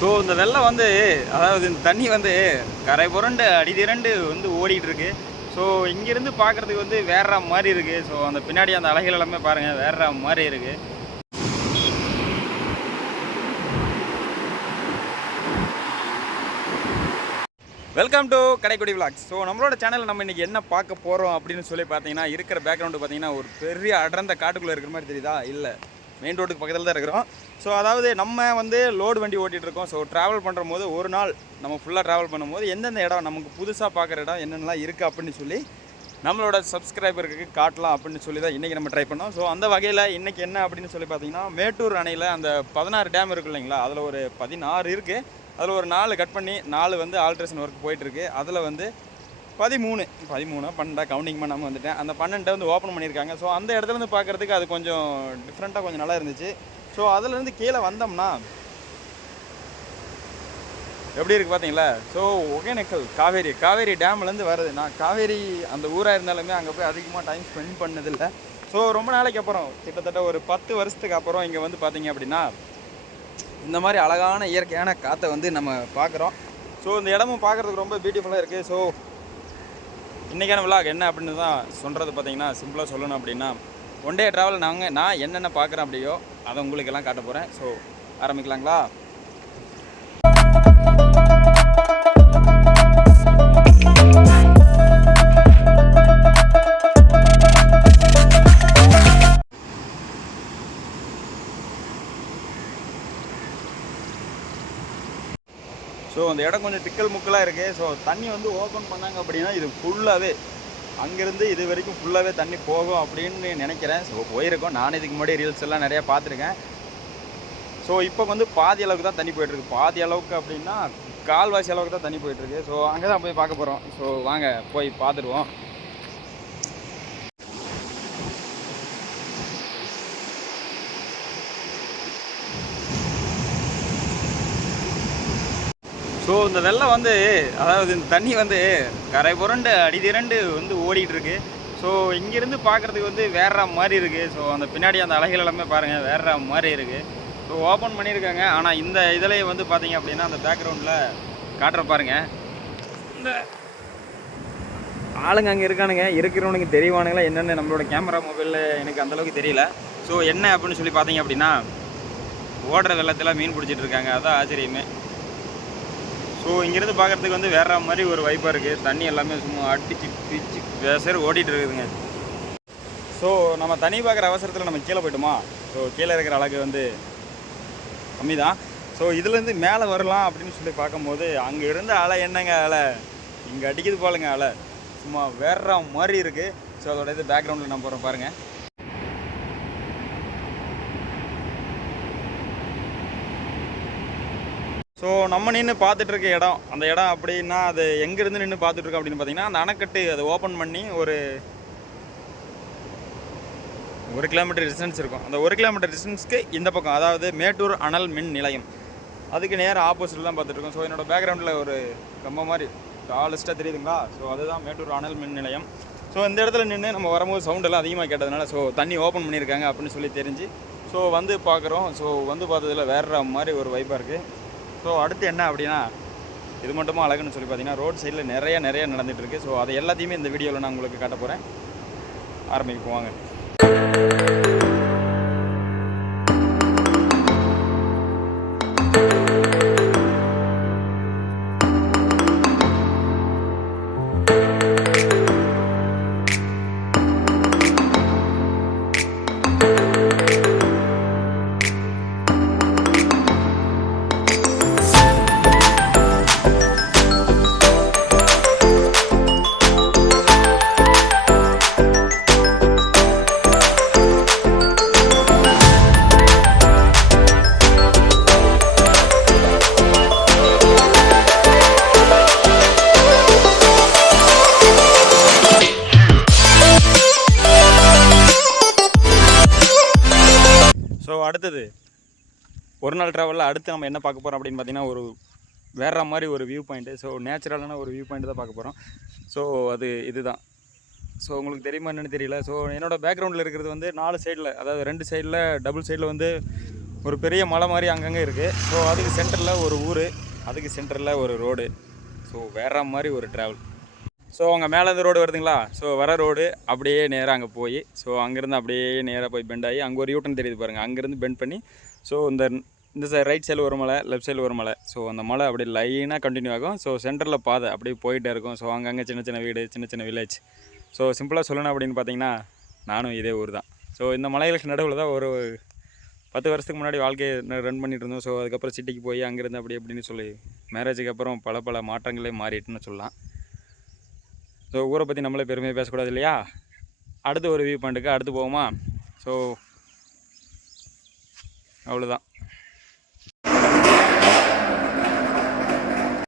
So இந்த வெள்ளம் வந்து அதாவது இந்த தண்ணி வந்து கரை புரண்டு அடி திரண்டு வந்து ஓடிட்டு இருக்கு. ஸோ இங்கேருந்து பார்க்குறதுக்கு வந்து வேற மாதிரி இருக்குது ஸோ அந்த பின்னாடி அந்த அலைகள் எல்லாமே பாருங்கள் வேற மாதிரி இருக்குது welcome to Kadaikudi vlogs so நம்மளோட சேனலில் நம்ம இன்றைக்கி என்ன பார்க்க போகிறோம் அப்படின்னு சொல்லி பார்த்தீங்கன்னா இருக்கிற பேக்ரவுண்டு பார்த்தீங்கன்னா ஒரு பெரிய அடர்ந்த காட்டுக்குள்ளே இருக்கிற மாதிரி தெரியுதா? இல்லை. மெயின் ரோட்டுக்கு பக்கத்தில் தான் இருக்கிறோம். ஸோ அதாவது நம்ம வந்து லோடு வண்டி ஓட்டிகிட்டு இருக்கோம். ஸோ ட்ராவல் பண்ணுற போது ஒரு நாள் நம்ம ஃபுல்லாக ட்ராவல் பண்ணும்போது எந்தெந்த இடம் நமக்கு புதுசாக பார்க்குற இடம் என்னென்னலாம் இருக்குது அப்படின்னு சொல்லி நம்மளோட சப்ஸ்கிரைபருக்கு காட்டலாம் அப்படின்னு சொல்லி தான் இன்றைக்கி நம்ம ட்ரை பண்ணோம். ஸோ அந்த வகையில் இன்றைக்கி என்ன அப்படின்னு சொல்லி பார்த்தீங்கன்னா மேட்டூர் அணையில் அந்த பதினாறு டேம் இருக்கு இல்லைங்களா? அதில் ஒரு பதினாறு இருக்குது அதில் ஒரு நாலு கட் பண்ணி நாலு வந்து ஆல்ட்ரேஷன் ஒர்க் போயிட்டுருக்கு அதில் வந்து பதிமூணு. பதிமூணு? பன்னெண்டா? கவுண்டிங் பண்ணாமல் வந்துட்டேன். அந்த பன்னெண்டை வந்து ஓப்பன் பண்ணியிருக்காங்க. ஸோ அந்த இடத்துல இருந்து பார்க்குறதுக்கு அது கொஞ்சம் டிஃப்ரெண்ட்டாக கொஞ்சம் நல்லா இருந்துச்சு. ஸோ அதுலேருந்து கீழே வந்தோம்னா எப்படி இருக்குது பார்த்தீங்களா ஸோ ஒகேனக்கல் காவேரி. காவேரி டேம்லேருந்து வருது நான் காவேரி அந்த ஊராக இருந்தாலுமே அங்கே போய் அதிகமாக டைம் ஸ்பெண்ட் பண்ணதில்லை. ஸோ ரொம்ப நாளைக்கு அப்புறம் கிட்டத்தட்ட ஒரு பத்து வருஷத்துக்கு அப்புறம் இங்கே வந்து பார்த்தீங்க அப்படின்னா இந்த மாதிரி அழகான இயற்கையான காற்றை வந்து நம்ம பார்க்குறோம். ஸோ இந்த இடமும் பார்க்குறதுக்கு ரொம்ப பியூட்டிஃபுல்லாக இருக்குது ஸோ இன்றைக்கான விழாக் என்ன அப்படின்னு தான் சொல்கிறது பார்த்தீங்கன்னா சிம்பிளாக சொல்லணும் அப்படின்னா ஒன் டே ட்ராவல் நாங்கள் நான் என்னென்ன பார்க்குறேன் அப்படியோ அதை உங்களுக்கெல்லாம் காட்ட போகிறேன் ஸோ ஆரம்பிக்கலாங்களா? அந்த இடம் கொஞ்சம் திக்கல் முக்கலாக இருக்குது ஸோ தண்ணி வந்து ஓப்பன் பண்ணாங்க அப்படின்னா இது ஃபுல்லாகவே அங்கேருந்து இது வரைக்கும் ஃபுல்லாகவே தண்ணி போகும் அப்படின்னு நினைக்கிறேன். ஸோ போயிருக்கோம். நான் இதுக்கு முன்னாடி ரீல்ஸ் எல்லாம் நிறையா பார்த்துருக்கேன். ஸோ இப்போ வந்து பாதி அளவுக்கு தான் தண்ணி போயிட்டுருக்கு பாதி அளவுக்கு அப்படின்னா கால்வாசி அளவுக்கு தான் தண்ணி போயிட்டுருக்கு ஸோ அங்கே தான் போய் பார்க்க போகிறோம் ஸோ வாங்க போய் பார்த்துருவோம். ஸோ இந்த வெள்ளம் வந்து அதாவது இந்த தண்ணி வந்து கரை புரண்டு அடி திரண்டு வந்து ஓடிட்டு இருக்கு ஸோ இங்கேருந்து பார்க்குறதுக்கு வந்து வேற மாதிரி இருக்குது ஸோ அந்த பின்னாடி அந்த அலைகள் எல்லாமே பாருங்கள் வேற மாதிரி இருக்குது ஸோ ஓப்பன் பண்ணியிருக்காங்க. ஆனால் இந்த இதுலேயே வந்து பார்த்தீங்க அப்படின்னா அந்த பேக்ரவுண்டில் காட்டுற பாருங்க. இந்த ஆளுங்க அங்கே இருக்கானுங்க. இருக்கிறவனுக்கு தெரியவானுங்களா என்னென்னு நம்மளோட கேமரா மொபைலில் எனக்கு அந்தளவுக்கு தெரியல. ஸோ என்ன அப்படின்னு சொல்லி பார்த்தீங்க அப்படின்னா ஓடுற வெள்ளத்தில் மீன் பிடிச்சிட்டு இருக்காங்க. அதான் ஆச்சரியமே. ஸோ இங்கேருந்து பார்க்குறதுக்கு வந்து வேற மாதிரி ஒரு வைப்பாக இருக்குது தண்ணி எல்லாமே சும்மா அடிச்சு பிச்சு வேசர் ஓடிட்டு இருக்குதுங்க. ஸோ நம்ம தண்ணி பார்க்குற அவசரத்தில் நம்ம கீழே போயிட்டோமா? ஸோ கீழே இருக்கிற அழகு வந்து கம்மி தான் ஸோ இதுலேருந்து மேலே வரலாம் அப்படின்னு சொல்லி பார்க்கும்போது அங்கே இருந்த அலை என்னங்க அலை? இங்கே அடிக்குது போலங்க அலை. சும்மா வேற மாதிரி இருக்குது ஸோ அதோட இது பேக்ரவுண்டில் நம்ம போகிறோம் பாருங்கள் ஸோ நம்ம நின்று பார்த்துட்டு இருக்க இடம். அந்த இடம் அப்படின்னா அது எங்கேருந்து நின்று பார்த்துட்டு இருக்கோம் அப்படின்னு பார்த்தீங்கன்னா அந்த அணைக்கட்டு அதை ஓப்பன் பண்ணி ஒரு ஒரு கிலோமீட்டர் டிஸ்டன்ஸ் இருக்கும். அந்த ஒரு கிலோமீட்டர் டிஸ்டன்ஸ்க்கு இந்த பக்கம் அதாவது மேட்டூர் அனல் மின் நிலையம். அதுக்கு நேராக ஆப்போசிட்டில் தான் பார்த்துட்டு இருக்கோம் ஸோ என்னோட பேக்ரவுண்டில் ஒரு கம்ப மாதிரி டாலஸ்ட்டாக தெரியுதுங்களா? ஸோ அதுதான் மேட்டூர் அனல் மின் நிலையம். ஸோ இந்த இடத்துல நின்று நம்ம வரும்போது சவுண்ட் எல்லாம் அதிகமாக கேட்டதுனால ஸோ தண்ணி ஓப்பன் பண்ணியிருக்காங்க அப்படின்னு சொல்லி தெரிஞ்சு ஸோ வந்து பார்க்குறோம். ஸோ வந்து பார்த்ததுல வேற மாதிரி ஒரு வைப்பாக இருக்குது ஸோ அடுத்து என்ன அப்படின்னா இது மட்டுமா அழகுன்னு சொல்லி பார்த்தீங்கன்னா ரோட் சைடில் நிறைய நிறைய நடந்துட்டு இருக்கு ஸோ அதை எல்லாத்தையுமே இந்த வீடியோவில் நான் உங்களுக்கு காட்ட போகிறேன் ஆரம்பிக்க போவாங்க. அடுத்தது ஒரு நாள் ட்ராவலில் அடுத்து நம்ம என்ன பார்க்க போகிறோம் அப்படின்னு பார்த்தீங்கன்னா ஒரு வேறு மாதிரி ஒரு வியூ பாயிண்ட்டு ஸோ நேச்சுரலான ஒரு வியூ பாயிண்ட் தான் பார்க்க போகிறோம் ஸோ அது இதுதான். ஸோ உங்களுக்கு தெரியுமா என்னென்னு தெரியல. ஸோ என்னோடய பேக்ரவுண்டில் இருக்கிறது வந்து நாலு சைடில் அதாவது ரெண்டு சைடில் டபுள் சைடில் வந்து ஒரு பெரிய மலை மாதிரி அங்கங்கே இருக்குது ஸோ அதுக்கு சென்டரில் ஒரு ஊர் அதுக்கு சென்டரில் ஒரு ரோடு ஸோ வேறு மாதிரி ஒரு ட்ராவல் ஸோ அங்கே மேலே இந்த ரோடு வருதுங்களா? ஸோ வர ரோடு அப்படியே நேராக அங்கே போய் ஸோ அங்கேருந்து அப்படியே நேராக போய் பெண்ட் ஆகி அங்கே ஒரு யூட்டன் தெரியுது பாருங்கள் அங்கேருந்து பெண்ட் பண்ணி ஸோ இந்த இந்த சைடு ரைட் சைடில் ஒரு மலை லெஃப்ட் சைடில் ஒரு மலை. ஸோ அந்த மலை அப்படியே லைனாக கண்டினியூ ஆகும். ஸோ சென்டரில் பாதை அப்படியே போயிட்டே இருக்கும். ஸோ அங்கங்கே சின்ன சின்ன வீடு சின்ன சின்ன வில்லேஜ் ஸோ சிம்பிளாக சொல்லணும் அப்படின்னு பார்த்தீங்கன்னா நானும் இதே ஊர் தான். ஸோ இந்த மலைகளுக்கு நடுவில் தான் ஒரு பத்து வருஷத்துக்கு முன்னாடி வாழ்க்கையை ரன் பண்ணிட்டு இருந்தோம். ஸோ அதுக்கப்புறம் சிட்டிக்கு போய் அங்கேருந்து அப்படி இப்படின்னு சொல்லி மேரேஜுக்கு அப்புறம் பல பல மாற்றங்களே மாறிட்டுன்னு சொல்லலாம். ஸோ ஊரை பற்றி நம்மளே பெருமையாக பேசக்கூடாது இல்லையா? அடுத்து ஒரு வியூ பாயிண்ட்டுக்கு அடுத்து போவோமா? ஸோ அவ்வளோதான்